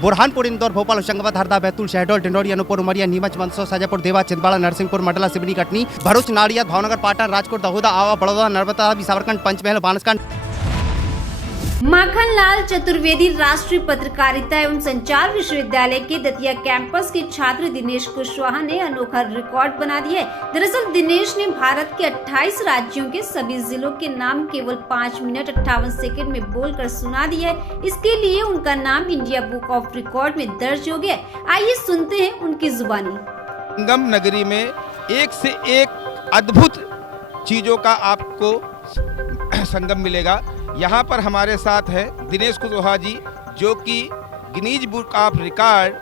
बुरहानपुर, इंदौर, भोपाल, होशंगाबाद, हरदा, बैतूल, शहडोल, डिंडोरी, अनूपपुर, उमरिया, नीमच, मंदसौर, शाजापुर, देवा, छिंदवाड़ा, नरसिंहपुर, मंडला, सिवनी, कटनी, भरूच, नाड़िया, भावनगर, पाटन, राजकोट, दहोदा, आवा, बड़ौदा, नर्मदा, विशाखापट्टनम, पंचमहल, बांसकांड। माखनलाल चतुर्वेदी राष्ट्रीय पत्रकारिता एवं संचार विश्वविद्यालय के दतिया कैंपस के छात्र दिनेश कुशवाहा ने अनोखा रिकॉर्ड बना दिया है। दरअसल दिनेश ने भारत के 28 राज्यों के सभी जिलों के नाम केवल 5 मिनट 58 सेकंड में बोलकर सुना दिया है। इसके लिए उनका नाम इंडिया बुक ऑफ रिकॉर्ड में दर्ज हो गया। आइए सुनते हैं उनकी जुबानी। संगम नगरी में एक से एक अद्भुत चीजों का आपको संगम मिलेगा। यहाँ पर हमारे साथ है दिनेश कुशवाहा जी, जो कि गिनीज बुक ऑफ रिकॉर्ड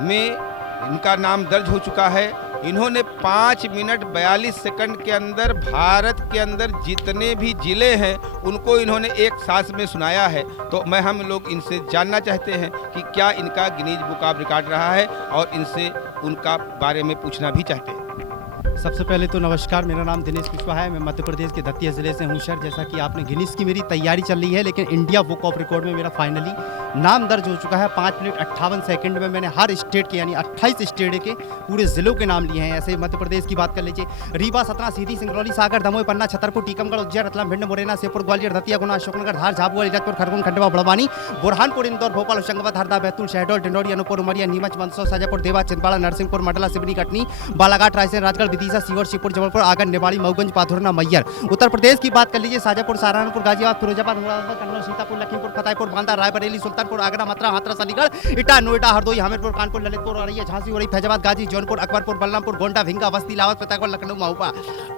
में इनका नाम दर्ज हो चुका है। इन्होंने 5 मिनट 42 सेकंड के अंदर भारत के अंदर जितने भी जिले हैं उनको इन्होंने एक सांस में सुनाया है। तो हम लोग इनसे जानना चाहते हैं कि क्या इनका गिनीज बुक ऑफ रिकॉर्ड रहा है, और इनसे उनका बारे में पूछना भी चाहते हैं। सबसे पहले तो नमस्कार, मेरा नाम दिनेश कुशवाहा है। मैं मध्य प्रदेश के दतिया ज़िले से हूँ सर। जैसा कि आपने गिनीज की मेरी तैयारी चल रही है, लेकिन इंडिया बुक ऑफ रिकॉर्ड में मेरा फाइनली नाम दर्ज हो चुका है। 5 मिनट 58 सेकंड में मैंने हर स्टेट के यानी 28 स्टेट के पूरे ज़िलों के नाम लिए हैं। ऐसे मध्य प्रदेश की बात कर लीजिए, रीवा, सतना, सीधी, सिंगरौली, सागर, दमोह, पन्ना, छतरपुर, टीकमगढ़, उज्जैन, रतलाम, भिंड, मुरैना, श्योपुर, ग्वालियर, दतिया, गुना, अशोकनगर, धार, झाबुआ, इलाजपुर, खरगोन, खंडवा, बड़वानी, बुरहानपुर, इंदौर, भोपाल, होशंगाबाद, हरदा, बैतूल, शहडोल, डिंडोरी, अनूपपुर, उमरिया, नीमच, मंदसौर, शाजापुर, देवा, छिंदवाड़ा, नरसिंहपुर, मंडला, सिवनी, कटनी, बालाघाट, रायसेन, राजगढ़, विदिशा, सीहोर, शिवपुर, जबलपुर, आगर, निवाड़ी, मऊगंज, पाथुरना, मैयर। उत्तर प्रदेश की बात कर लीजिए, शाजापुर, सहारनपुर, गाजियाबाद, फिरोजाबाद, मुरादाबाद, कन्नौज, सीतापुर, लखीमपुर, फतेहपुर, बांदा, रायबरेली, सुल्तानपुर, आगरा, मथुरा, हाथरस, अलीगढ़, इटा, नोएडा, हरदोई, हमीरपुर, कानपुर, ललितपुर, औरैया, झांसी, उरई, फैजाबाद, गाजी, जौनपुर, अकबरपुर, बलरामपुर, गोंडा, भिंगा, बस्ती, लाहौर, प्रतापगढ़, लखनऊ, महोबा,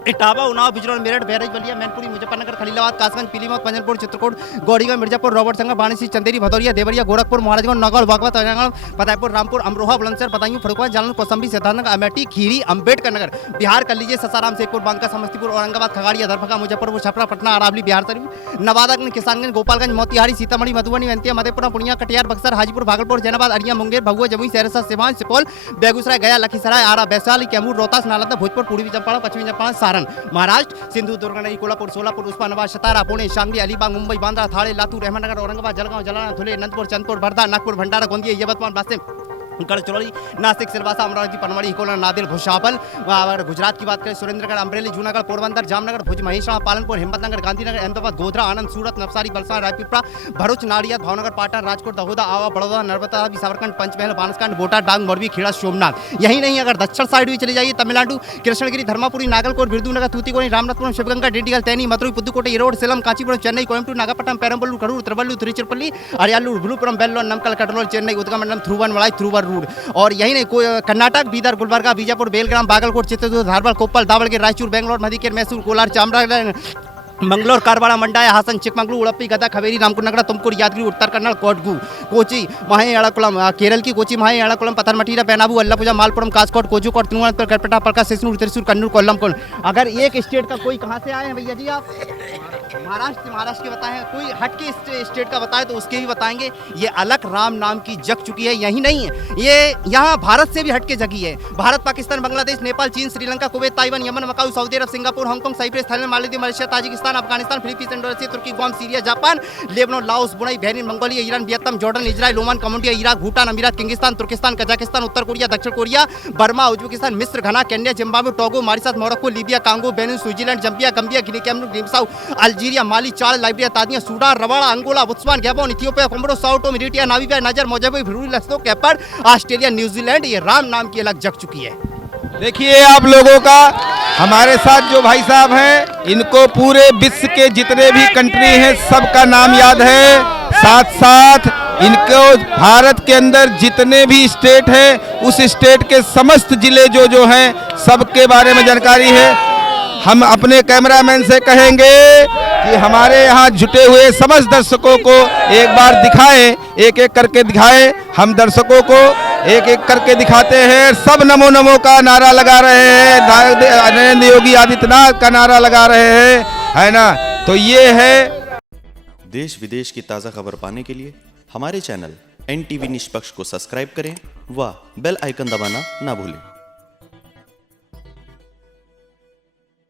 इटावा, उन्नाव, बिजनौर, मेरठ, बहराइच, बलिया, मैनपुरी, मुजफ्फरनगर, खलीलाबाद, कासगंज, पीलीभीत, पंजनपुर, चित्रकूट, गौरीगंज, मिर्जापुर, रॉबर्टसंगा, बाराणसी, चंदेरी, भदौरिया, देवरिया, गोरखपुर, महाराजगंज, नौगढ़, बागपत, अजयगढ़, फतेहपुर, रामपुर, अमरोहा, बुलंदशहर, बदायूं, फर्रुखाबाद, जालौन, कौशाम्बी, सिद्धार्थनगर, अमेठी, खीरी, अम्बेडकर नगर। बिहार कर लीजिए, ससाराम, शेखपुर, बांका, समस्तीपुर, औरंगाबाद, खगड़िया, दरभंगा, मुजफ्फरपुर, छपरा, पटना, अरावली, बिहार शरीफ, नवादा, किसानगंज, गोपालगंज, मोतिहारी, सीतामढ़ी, मधुबनी, मेंतिया, मधेपुरा, पूर्णिया, कटिहार, बक्सर, हाजीपुर, भागलपुर, जैनाबाद, अरिया, मुंगेर, भभुआ, जमुई, सहरसा, सिवान, सुपौल, बेगूसराय, गया, लखीसराय, आरा, वैशाली, कैमूर, रोहतास, नालंदा, भोजपुर, पूर्वी चंपारण, पश्चिमी चंपारण, सारण, महाराष्ट्र, सिंधु, दुर्गनई, कोल्हापुर, सोलापुर, उस्मानाबाद, सतारा, पुणे, शामली, अलीबाग, मुंबई, बांद्रा, थाने, लातूर, अहमदनगर, औरंगाबाद, जलगांव, जलाना, धुले, अनंतपुर, चंदपुर, वर्धा, नागपुर, भंडारा, गोंदिया, यवतमाल, बास्तेम, गढ़चिरौली, नासिक, सिलवासा, अमरावती, पनवाड़ी, हिकोला, नादिल, भुसावल। गुजरात की बात करें, सुरेंद्रनगर, अमरेली, जूनागढ़, पोरबंदर, जामनगर, भुज, महेसाणा, पालनपुर, हिम्मतनगर, गांधीनगर, अहमदाबाद, गोधरा, आनंद, सूरत, नवसारी, बलसाड़, रायपुरा, भरूच, नाड़िया, भावनगर, पाटन, राजकोट, दहोदा, आवा, बड़ौदा, नर्मदा, विशाखापट्टनम, पंचमहल, बांसकांड, बोटा, डांग, मोरबी, खेड़ा, सोमनाथ। यही नहीं, अगर दक्षिण साइड भी चले जाइए, तमिलनाडु, कृष्णगिरी, धर्मापुरी, नागलकोट, विरुदुनगर, तूतीकोनी, रामनाथपुरम, शिवगंगा, डिंडिगल, तैनी, मदुरई, पुदुकोटे, ईरोड, सेलम, कांचीपुरम, चेन्नई, कोयम्बटूर, नागपट्टनम, पेरम्बलूर, करूर, तिरुवल्लूर, तिरुचिरापल्ली, अरियालूर, विलुपुरम, बेल्लोर, नमकल, कटरोल, चेन्नई, उदगमंडलम, थिरुवनमलाई, थिरुवरूर। और यही नहीं, कर्नाटक, बीदर, गुलबर्गा, बीजापुर, बेलग्राम, बागलकोट, चित्रदुर्ग, धारवाड़, कोप्पल, दावणगेरे, रायचूर, बेंगलोर, मधिकेर, मैसूर, कोलार, चामराजनगर, मंगलोर, कारवाड़ा, मंडाया, हासन, चिकमंगलूर, उड़प्पी, गदा, खवेरी, रामपुर नगरा, तुमकुर, यादगिरी, उत्तर कन्नड़, कोडगू, कोची, माहे एड़ाकुलम, केरल की कोची, माहे एड़ाकुलम, पथनमठीरा, पेनाबू, अल्लापुजा, मालपुरम, कासकोट, कोझिकोड, तिरुवनंतपुरम, कलपेटा, प्रकाश, सिसनूर, त्रिशूर, कन्नूर, कोल्लम। अगर एक स्टेट का कोई कहाँ से आए हैं भैया जी आप? महाराष्ट्र के बताएं, कोई हट के स्टेट का बताए तो उसके भी बताएंगे। ये अलग राम नाम की जग चुकी है। यही नहीं है, ये यहाँ भारत से भी हट के जगी है। भारत, पाकिस्तान, बांग्लादेश, नेपाल, चीन, Sri Lanka, Kuwait, Taiwan, Yemen, Macau, Saudi Arab, Singapore, Hong Kong, Cyprus, Thailand, Maldives, Malaysia, Tajikistan, Afghanistan, Philippines, Indonesia, तुर्की, Guam, Syria, Japan, Lebanon, Laos, Brunei, Bahrain, Mongolia, Iran, Vietnam, Jordan, Israel, Oman, Cambodia, Iraq, Bhutan, अमीरात, किर्गिस्तान, तुर्किस्तान, कजाकिस्तान, उत्तर Korea, दक्षिण Korea, Burma, Uzbekistan, मिस्र, Ghana, Kenya, Zimbabwe, Togo, Mauritius, Morocco, Libya, Congo, Benin, Switzerland, Zambia, Gambia, Guinea, Cameroon, Guinea Bissau, Algeria, Mali, Chad, Liberia, Tanzania, Sudan, Rwanda, Angola, Botswana, Gabon, Ethiopia, Comoro, Sao Tome, Eritrea, Namibia, Niger, Mozambique, Brunei, Lesotho, कैपर, Australia, New Zealand. ये राम नाम की अलग जग चुकी है। देखिए आप लोगों का, हमारे साथ जो भाई साहब हैं, इनको पूरे विश्व के जितने भी कंट्री हैं सबका नाम याद है। साथ साथ इनको भारत के अंदर जितने भी स्टेट हैं उस स्टेट के समस्त जिले जो हैं सबके बारे में जानकारी है। हम अपने कैमरामैन से कहेंगे कि हमारे यहाँ जुटे हुए समस्त दर्शकों को एक बार दिखाएं, एक एक करके दिखाएं। हम दर्शकों को एक एक करके दिखाते हैं। सब नमो नमो का नारा लगा रहे हैं, नरेंद्र योगी आदित्यनाथ का नारा लगा रहे हैं, है ना। तो ये है। देश विदेश की ताज़ा खबर पाने के लिए हमारे चैनल NTV निष्पक्ष को सब्सक्राइब करें व बेल आइकन दबाना ना भूलें।